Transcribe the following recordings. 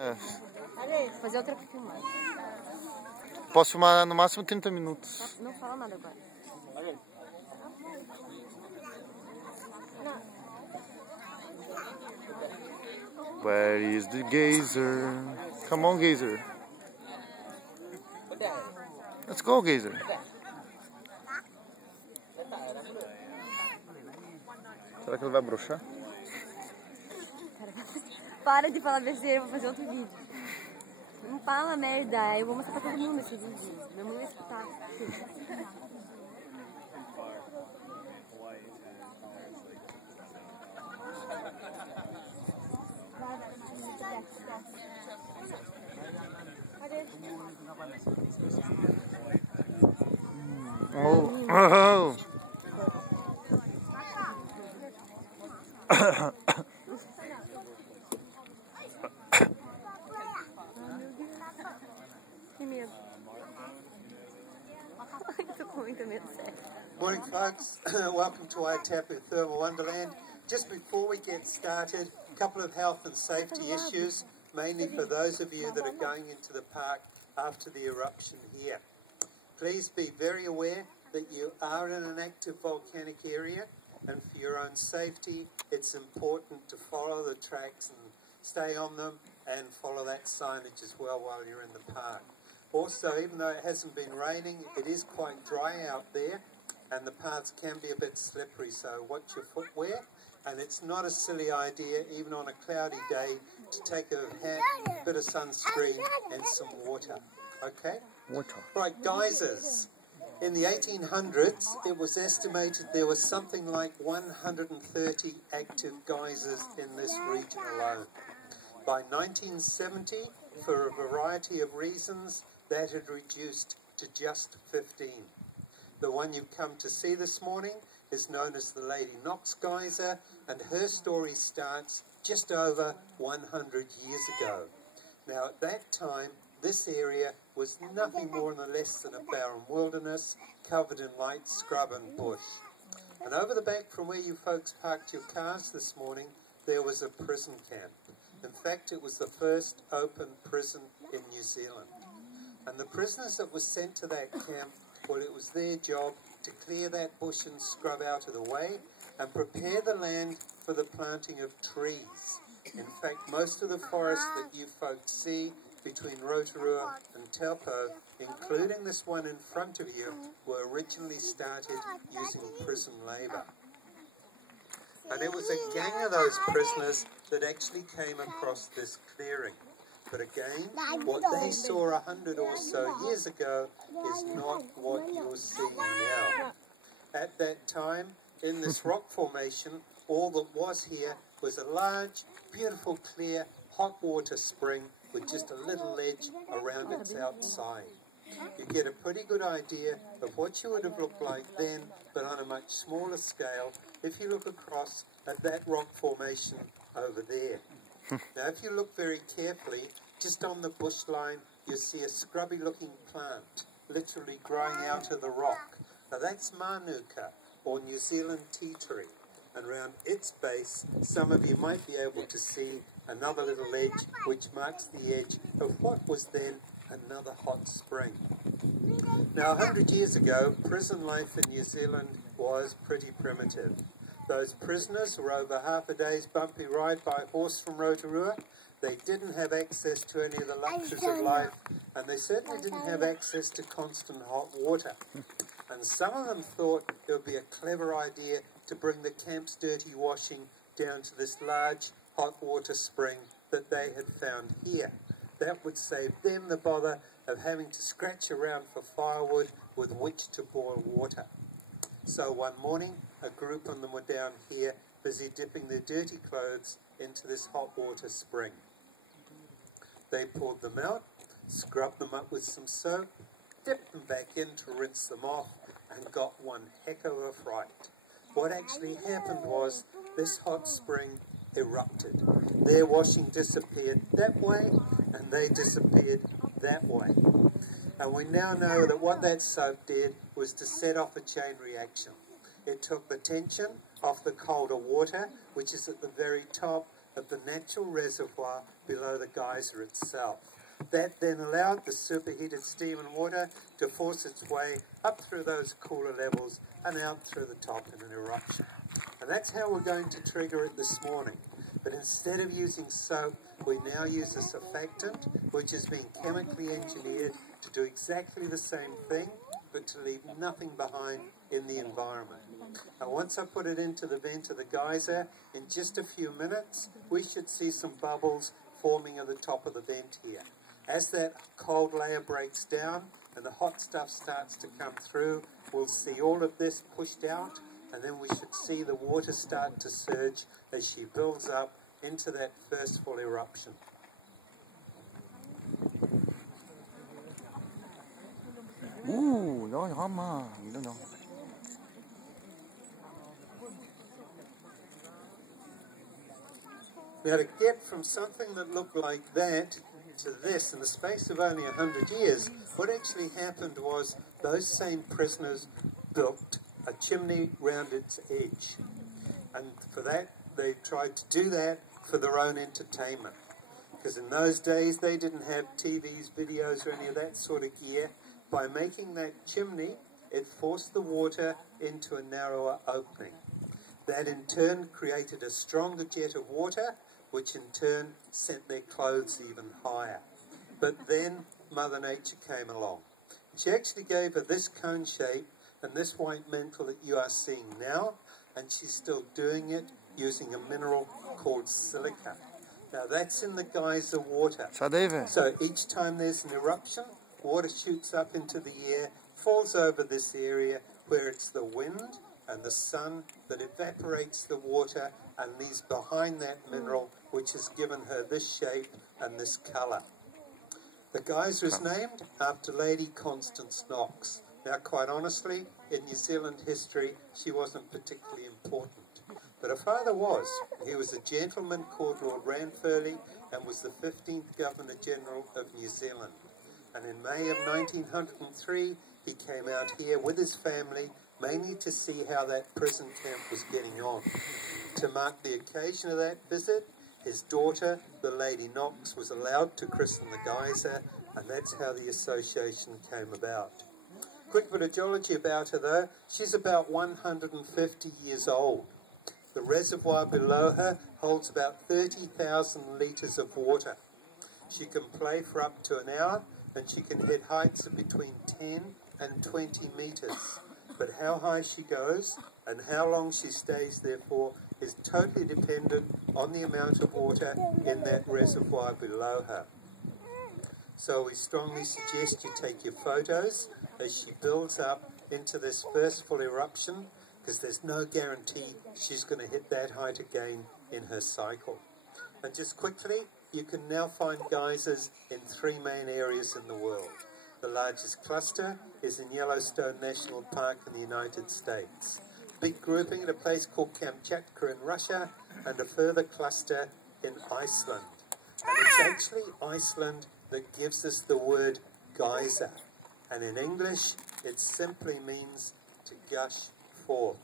É. Fazer outra filmagem. Posso filmar no máximo 30 minutos. Não fala nada agora. Where is the geyser? Come on, geyser. Let's go, geyser. Será que ele vai broxar? Para de falar besteira, eu vou fazer outro vídeo. Não fala merda, eu vou mostrar pra todo mundo esse vídeo. Meu irmão vai escutar. Oh. Que medo. Tô com muito medo, sério. Morning folks, welcome to Waitomo Thermal Wonderland. Just before we get started, a couple of health and safety issues, mainly for those of you that are going into the park after the eruption here. Please be very aware that you are in an active volcanic area, and for your own safety it's important to follow the tracks and stay on them and follow that signage as well while you're in the park. Also, even though it hasn't been raining, it is quite dry out there and the paths can be a bit slippery, so watch your footwear. And it's not a silly idea, even on a cloudy day, to take a bit of sunscreen and some water. Okay? Water. Right, geysers. In the 1800s, it was estimated there was something like 130 active geysers in this region alone. By 1970, for a variety of reasons, that had reduced to just 15. The one you've come to see this morning is known as the Lady Knox Geyser, and her story starts just over 100 years ago. Now, at that time, this area was nothing more nor less than a barren wilderness covered in light scrub and bush. And over the back from where you folks parked your cars this morning, there was a prison camp. In fact, it was the first open prison in New Zealand. And the prisoners that were sent to that camp, well, it was their job to clear that bush and scrub out of the way and prepare the land for the planting of trees. In fact, most of the forest that you folks see between Rotohua and Taupo, including this one in front of you, were originally started using prison labour. And it was a gang of those prisoners that actually came across this clearing. But again, what they saw 100 or so years ago is not what you're seeing now. At that time, in this rock formation, all that was here was a large, beautiful, clear, hot water spring with just a little ledge around its outside. You get a pretty good idea of what you would have looked like then, but on a much smaller scale, if you look across at that rock formation over there. Now, if you look very carefully, just on the bush line, you see a scrubby-looking plant, literally growing out of the rock. Now, that's Manuka, or New Zealand tea tree. And around its base, some of you might be able to see another little ledge, which marks the edge of what was then another hot spring. Now, 100 years ago, prison life in New Zealand was pretty primitive. Those prisoners were over half a day's bumpy ride by horse from Rotorua. They didn't have access to any of the luxuries of life, and they certainly didn't have access to constant hot water. And some of them thought it would be a clever idea to bring the camp's dirty washing down to this large hot water spring that they had found here. That would save them the bother of having to scratch around for firewood with which to boil water. So one morning, a group of them were down here busy dipping their dirty clothes into this hot water spring. They pulled them out, scrubbed them up with some soap, dipped them back in to rinse them off, and got one heck of a fright. What actually happened was this hot spring erupted. Their washing disappeared that way, and they disappeared that way. And we now know that what that soap did was to set off a chain reaction. It took the tension off the colder water, which is at the very top, of the natural reservoir below the geyser itself. That then allowed the superheated steam and water to force its way up through those cooler levels and out through the top in an eruption. And that's how we're going to trigger it this morning. But instead of using soap, we now use a surfactant which has been chemically engineered to do exactly the same thing, but to leave nothing behind in the environment. And once I put it into the vent of the geyser, in just a few minutes, we should see some bubbles forming at the top of the vent here. As that cold layer breaks down and the hot stuff starts to come through, we'll see all of this pushed out, and then we should see the water start to surge as she builds up into that first full eruption. No, Rama, no. Now, to get from something that looked like that to this in the space of only 100 years, what actually happened was those same prisoners built a chimney round its edge. And for that, they tried to do that for their own entertainment. Because in those days, they didn't have TVs, videos, or any of that sort of gear. By making that chimney, it forced the water into a narrower opening. That in turn created a stronger jet of water, which in turn sent their clothes even higher. But then Mother Nature came along. She actually gave her this cone shape and this white mantle that you are seeing now, and she's still doing it using a mineral called silica. Now that's in the geyser water. So each time there's an eruption, water shoots up into the air, falls over this area where it's the wind and the sun that evaporates the water and leaves behind that mineral, which has given her this shape and this colour. The geyser is named after Lady Constance Knox. Now, quite honestly, in New Zealand history, she wasn't particularly important. But her father was. He was a gentleman called Lord Ranfurly and was the 15th Governor-General of New Zealand. And in May of 1903, he came out here with his family, mainly to see how that prison camp was getting on. To mark the occasion of that visit, his daughter, the Lady Knox, was allowed to christen the geyser, and that's how the association came about. Quick bit of geology about her though, she's about 150 years old. The reservoir below her holds about 30,000 litres of water. She can play for up to an hour, and she can hit heights of between 10 and 20 metres. But how high she goes and how long she stays there for is totally dependent on the amount of water in that reservoir below her. So we strongly suggest you take your photos as she builds up into this first full eruption, because there's no guarantee she's going to hit that height again in her cycle. And just quickly, you can now find geysers in 3 main areas in the world. The largest cluster is in Yellowstone National Park in the United States. Big grouping at a place called Kamchatka in Russia, and a further cluster in Iceland. And it's actually Iceland that gives us the word geyser. And in English, it simply means to gush forth.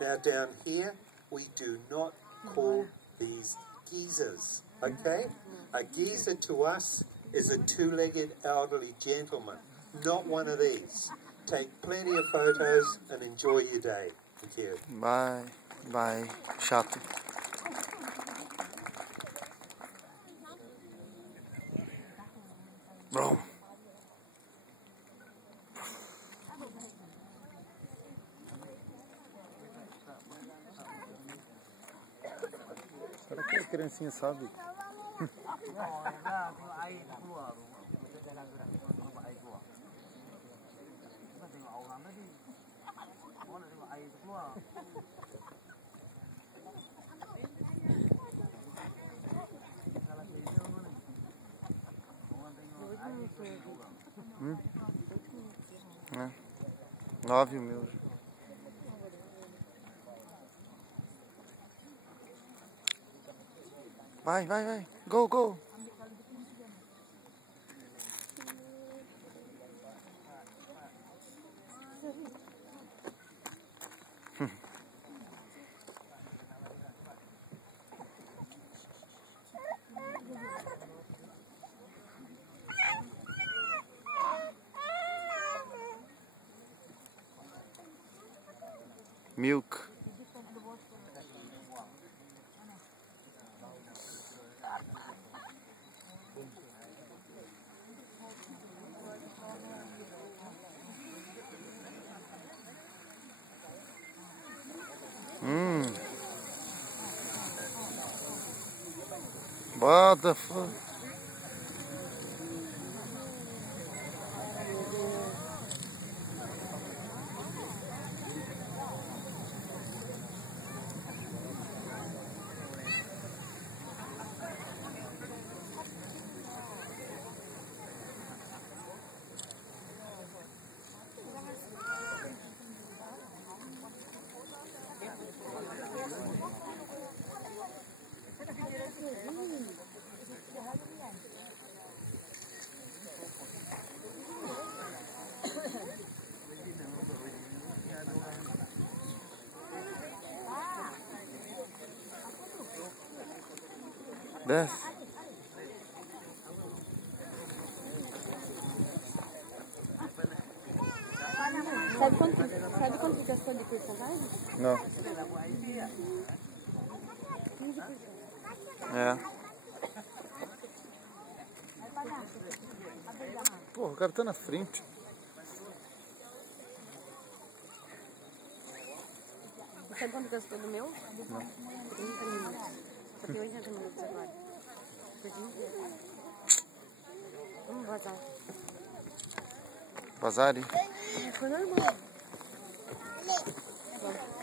Now down here, we do not call these geysers, okay? A geyser to us is a 2-legged elderly gentleman, not one of these. Take plenty of photos and enjoy your day. Thank you. Bye. Bye. Chato. Bom. Será que a criancinha sabe? É. 9 mil. Vai, vai, vai. Go, go. Milk. What the fuck? Death. Sabe quanto gastou de porcentagem? Não. 15%. É. Porra, o cara tá na frente. Sabe quanto gastou do meu? Não. 30 minutos. Só tem 80 minutos agora. Por dia inteiro. Vamos vazar. Vazare? Ficou normal. Vamos.